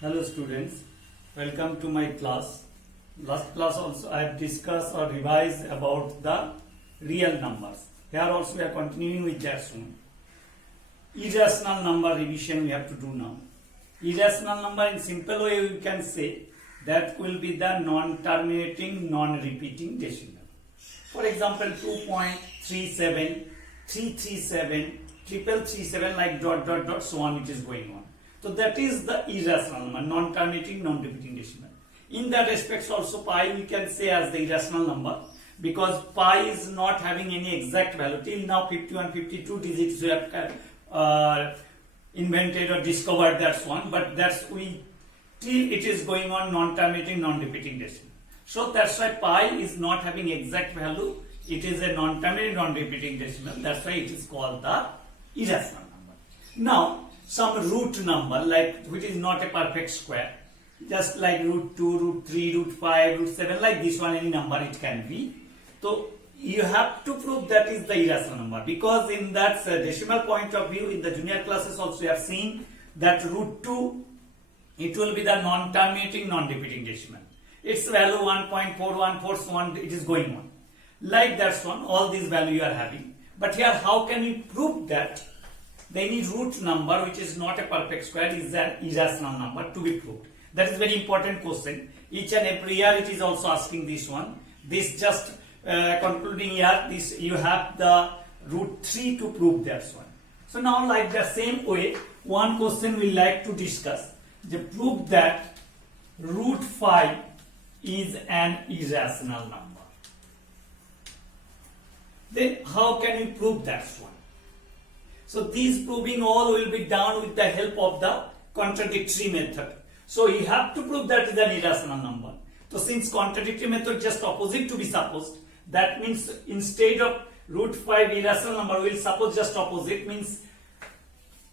Hello students, welcome to my class. Last class also I have discussed or revised about the real numbers. Here also we are continuing with that soon. Irrational number revision we have to do now. Irrational number in simple way we can say that will be the non-terminating, non-repeating decimal. For example 2.37, 337, 337 like dot dot dot so on it is going on. So that is the irrational number, non-terminating, non-repeating decimal. In that respect also pi we can say as the irrational number because pi is not having any exact value. Till now 51, 52 digits we have invented or discovered that's one, but that's till it is going on non-terminating, non-repeating decimal. So that's why pi is not having exact value. It is a non-terminating, non-repeating decimal. That's why it is called the irrational number. Now some root number like which is not a perfect square, just like root 2, root 3, root 5, root 7, like this one, any number it can be. So you have to prove that is the irrational number because in that decimal point of view in the junior classes also you have seen that root 2 it will be the non-terminating, non-repeating decimal. Its value 1.414 so on it is going on. Like that one, all these value you are having. But here how can you prove that? Any root number which is not a perfect square is an irrational number to be proved. That is very important question. Each and every year it is also asking this one. This just concluding year, this you have the root 3 to prove that one. So now like the same way, one question we like to discuss. The prove that root 5 is an irrational number. Then how can you prove that one? So these proving all will be done with the help of the contradictory method. So you have to prove that is an irrational number. So since contradictory method just opposite to be supposed, that means instead of root 5 irrational number we will suppose just opposite, means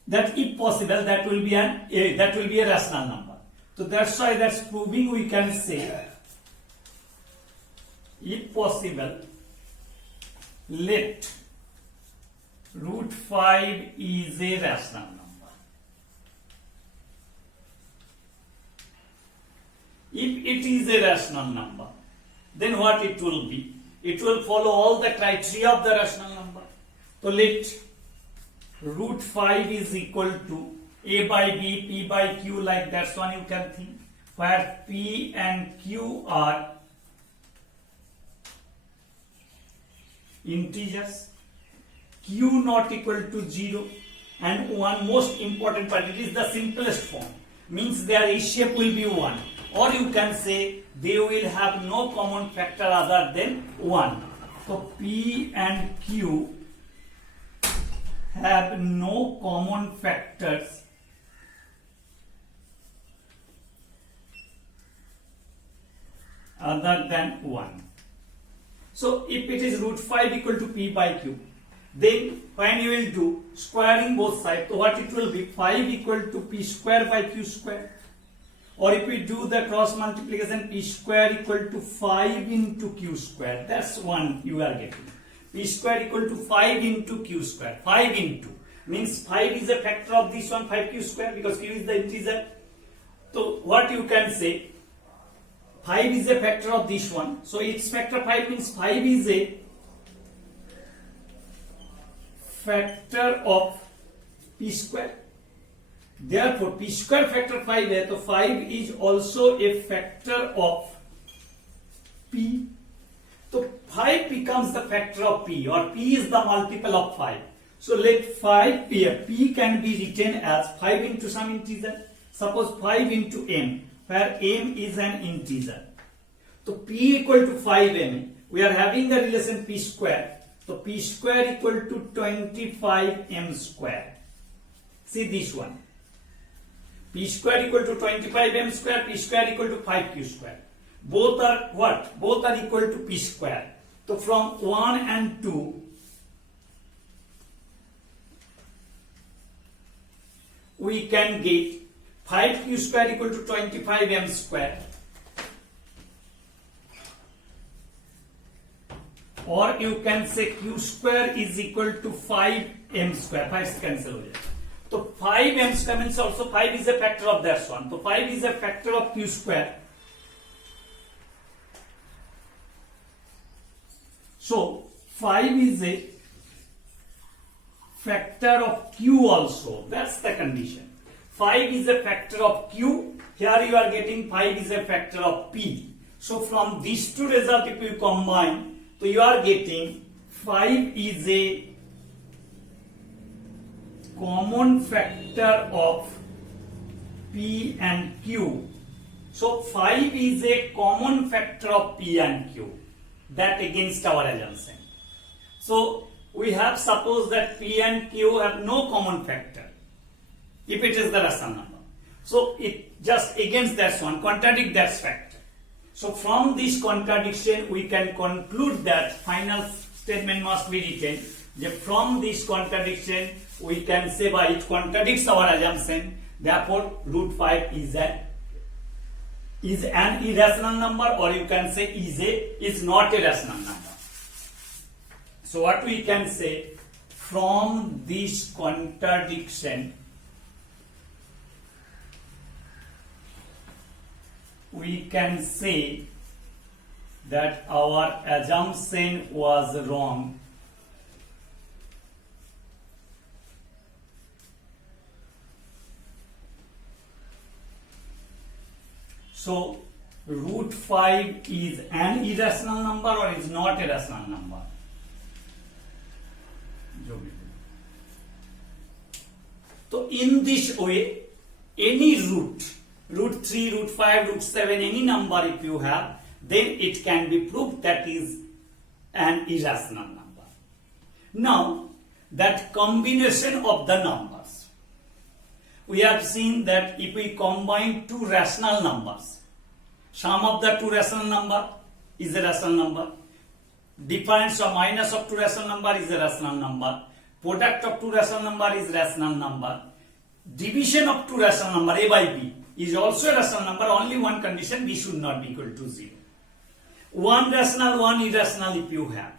that if possible that will be a rational number. So that's why that's proving we can say if possible let root 5 is a rational number. If it is a rational number, then what it will be? It will follow all the criteria of the rational number. So let root 5 is equal to a by b, p by q, like that's one you can think, where p and q are integers, q not equal to 0, and one most important part, it is the simplest form, means their A shape will be 1, or you can say they will have no common factor other than 1. So p and q have no common factors other than 1. So if it is root 5 equal to p by q, then when you will do squaring both sides, so what it will be 5 equal to p square by q square, or if we do the cross multiplication p square equal to 5 into q square, that's one you are getting. P square equal to 5 into q square, 5 into means 5 is a factor of this one 5q square because q is the integer. So what you can say, 5 is a factor of this one, so its factor 5 means 5 is a factor of p square. Therefore p square factor 5 है, तो 5 is also a factor of p. So 5 becomes the factor of p, or p is the multiple of 5. So let 5 p can be written as 5 into some integer. Suppose 5 into m, where m is an integer. So p equal to 5m. We are having the relation p square. So p square equal to 25m square. See this one. P square equal to 25m square, p square equal to 5q square. Both are what? Both are equal to p square. So from 1 and 2, we can get 5q square equal to 25m square, or you can say q square is equal to 5m square. 5 से cancel हो जाएगा. तो 5 5 m square means also 5 is a factor of that one. So 5 is a factor of q square. So 5 is a factor of q also. That's the condition. 5 is a factor of q. Here you are getting 5 is a factor of p. So from these two results, if you combine, so you are getting 5 is a common factor of p and q. So 5 is a common factor of p and q. That against our assumption. So we have supposed that p and q have no common factor if it is the rational number. So it just against that one, contradict that factor. So from this contradiction we can conclude that final statement must be written. From this contradiction we can say by it contradicts our assumption, therefore root 5 is an irrational number, or you can say is not a rational number. So what we can say, from this contradiction we can say that our assumption was wrong. So root 5 is an irrational number or is not a rational number? So in this way, any root 3, root 5, root 7, any number if you have, then it can be proved that is an irrational number. Now, that combination of the numbers, we have seen that if we combine two rational numbers, sum of the two rational number is a rational number, difference or minus of two rational number is a rational number, product of two rational number is rational number, division of two rational number a by b is also a rational number. Only one condition, b should not be equal to 0. One rational, one irrational if you have.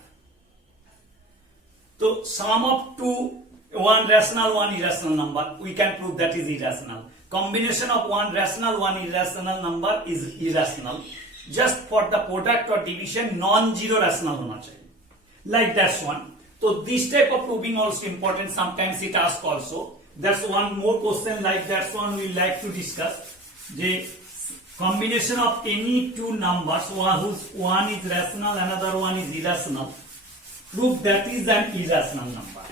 So sum of two, one rational, one irrational number, we can prove that is irrational. Combination of one rational, one irrational number is irrational. Just for the product or division, non-zero rational होना चाहिए. Like that one. So this type of proving also important. Sometimes it asks also. That's one more question like that one we like to discuss. The combination of any two numbers, one is rational, another one is irrational. Prove that is an irrational number.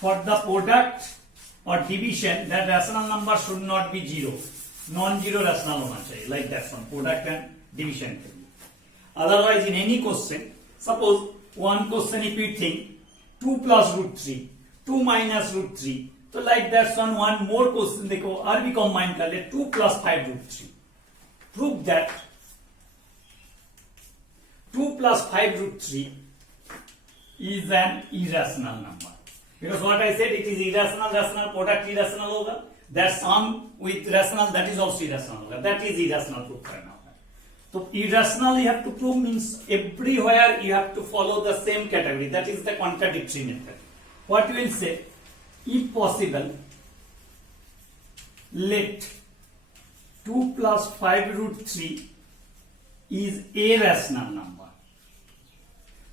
For the product or division, that rational number should not be 0. Non-zero rational होना चाहिए. Like that one. Product and division. Otherwise, in any question, suppose one question if you think 2 plus root 3, 2 minus root 3. So like that one more question देखो और भी combine कर ले 2 plus 5 root 3. Prove that 2 plus 5 root 3 is an irrational number. Because what I said, it is irrational, rational, product irrational होगा. That sum with rational, that is also irrational होगा. That is irrational proof करना होगा. So irrational you have to prove means everywhere you have to follow the same category. That is the contradictory method. What you will say, if possible, let 2 plus 5 root 3 is a rational number.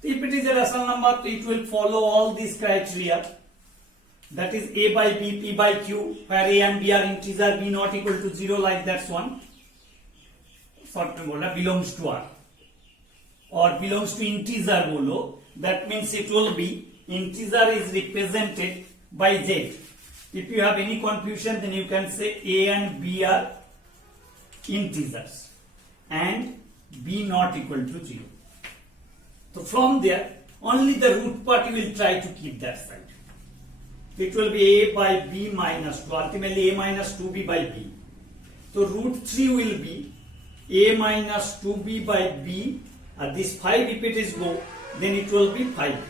If it is a rational number, it will follow all these criteria. That is a by b, p by q, where a and b are integer, b not equal to 0, like that one. Short term बोला belongs to r or belongs to integer बोलो. That means it will be integer is represented by z. If you have any confusion, then you can say a and b are integers and b not equal to 0. So from there, only the root part you will try to keep that side. It will be a by b minus 2. Ultimately, a minus 2b by b. So root 3 will be a minus 2b by b. This 5, if it is go, then it will be 5b.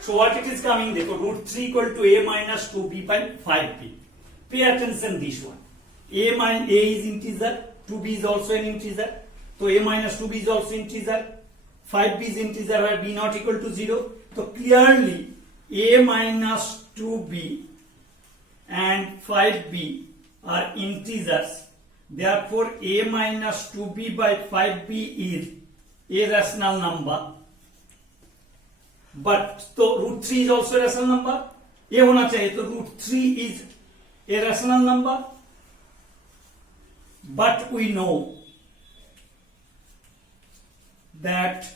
So what it is coming? Dekho, root 3 equal to a minus 2b by 5b. Pay attention this one. A is integer, 2b is also an integer. So a minus 2b is also integer. 5b is integer where b not equal to 0. So clearly a minus 2b and 5b are integers. Therefore, a minus 2b by 5b is a rational number. But so root 3 is also a rational number. ये होना चाहिए, तो root 3 is a rational number. But we know that,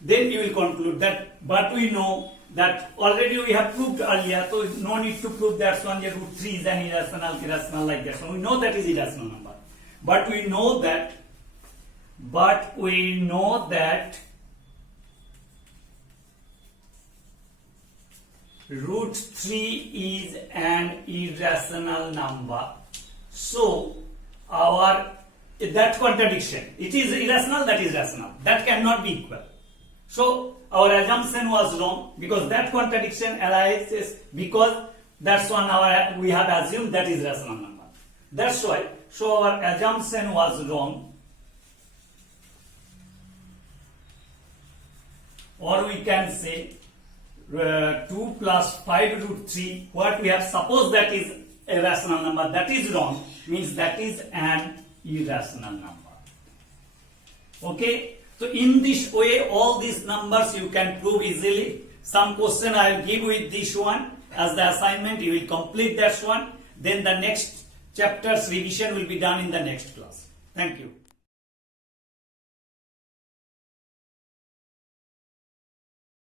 then you will conclude that, but we know that already we have proved earlier, so no need to prove that one, root 3 is an irrational like that. So we know that is irrational number. But we know that root 3 is an irrational number. So that contradiction, it is irrational, that is rational, that cannot be equal. So our assumption was wrong, because that contradiction arises because that's one we have assumed that is rational number. That's why, so our assumption was wrong, or we can say 2 plus 5 root 3, what we have supposed that is a rational number, that is wrong, means that is an irrational number. Okay, so in this way all these numbers you can prove easily. Some question I will give with this one as the assignment, you will complete that one, then the next chapter's revision will be done in the next class. Thank you.